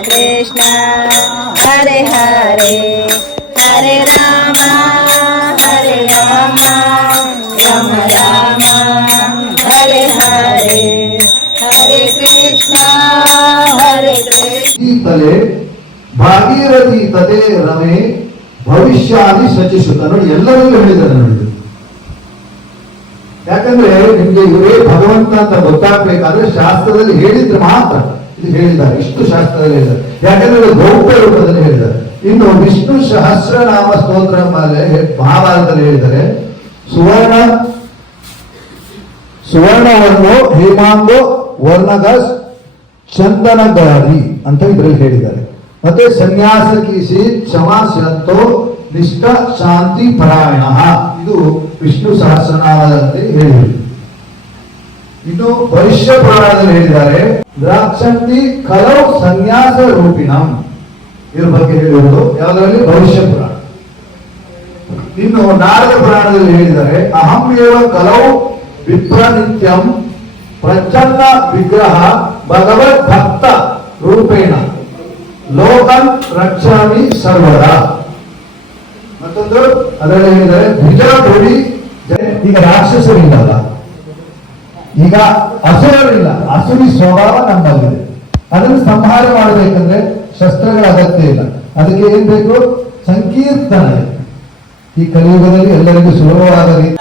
Krishna Hare Hare Hare Rama Hare Rama Rama Rama Hare Hare Hare Krishna Hare Krishna Bhagirathi ತದೇ ರಮೆ ಭವಿಷ್ಯಾದಿ ಶಚಿಸುತ ನೋಡಿ ಎಲ್ಲರಲ್ಲೂ ಹೇಳಿದ್ದಾರೆ ನೋಡಿ. ಯಾಕಂದ್ರೆ ನಿಮ್ಗೆ ಇವರೇ ಭಗವಂತ ಅಂತ ಗೊತ್ತಾಗ್ಬೇಕಾದ್ರೆ ಶಾಸ್ತ್ರದಲ್ಲಿ ಹೇಳಿದ್ರೆ ಮಾತ್ರ ಇದು ಹೇಳಿದ್ದಾರೆ. ಇಷ್ಟು ಶಾಸ್ತ್ರದಲ್ಲಿ ಹೇಳಿದ್ದಾರೆ, ಯಾಕಂದ್ರೆ ಗೌಪ್ಯ ರೂಪದಲ್ಲಿ ಹೇಳಿದ್ದಾರೆ. ಇನ್ನು ವಿಷ್ಣು ಸಹಸ್ರನಾಮ ಸ್ತೋತ್ರ ಮಹಾಭಾರತದಲ್ಲಿ ಹೇಳಿದ್ದಾರೆ. ಸುವರ್ಣವನ್ನು ಹೇಮಾಂಗೋ ವರ್ಣಗ ಚಂದನಗಾರಿ ಅಂತ ಇದರಲ್ಲಿ ಹೇಳಿದ್ದಾರೆ. ಮತ್ತೆ ಸನ್ಯಾಸ ಕೀಸಿ ಕ್ಷಮಾಶಂತೋ ನಿಷ್ಠ ಶಾಂತಿ ಪರಾಯಣ, ಇದು ವಿಷ್ಣು ಸಹಸ್ರನಾಮದಂತೆ ಹೇಳಿದರು. ಇನ್ನು ಭವಿಷ್ಯ ಪುರಾಣದಲ್ಲಿ ಹೇಳಿದ್ದಾರೆ ದ್ರಾಕ್ಷಂತಿ ಕಲೌ ಸನ್ಯಾಸ ರೂಪಿಣಂ, ಇದ್ರ ಬಗ್ಗೆ ಹೇಳಿರುವುದು ಯಾವುದರಲ್ಲಿ ಭವಿಷ್ಯ ಪುರಾಣ. ಇನ್ನು ನಾರದ ಪುರಾಣದಲ್ಲಿ ಹೇಳಿದ್ದಾರೆ ಅಹಂ ಏವ ಕಲೌ ವಿಪ್ರನಿತ್ಯಂ ಪ್ರಚನ್ನ ವಿಗ್ರಹ ಭಗವದ್ ಭಕ್ತ ರೂಪೇಣ ಲೋಕಂ ರಕ್ಷಾಮಿ ಸರ್ವದಾ. ಮತ್ತೊಂದು ಅದರಲ್ಲಿ ಹೇಳಿದರೆ ದ್ವಿಜಾಪುರಿ, ಈಗ ರಾಕ್ಷಸರಿಲ್ಲಲ್ಲ, ಈಗ ಅಸುರರಿಲ್ಲ, ಅಸುರಿ ಸ್ವಭಾವ ನಮ್ಮಲ್ಲಿದೆ. ಅದನ್ನು ಸಂಹಾರ ಮಾಡಬೇಕಂದ್ರೆ ಶಸ್ತ್ರಗಳ ಅಗತ್ಯ ಇಲ್ಲ. ಅದಕ್ಕೆ ಏನ್ ಬೇಕು? ಸಂಕೀರ್ತನೆ. ಈ ಕಲಿಯುಗದಲ್ಲಿ ಎಲ್ಲರಿಗೂ ಸುಲಭವಾದ ರೀತಿ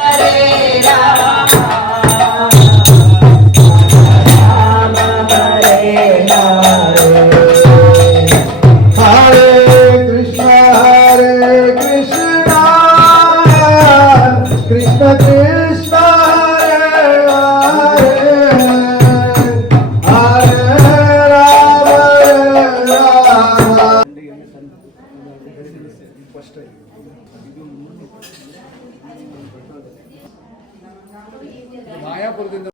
ಮಾಯಾಪುರದಿಂದ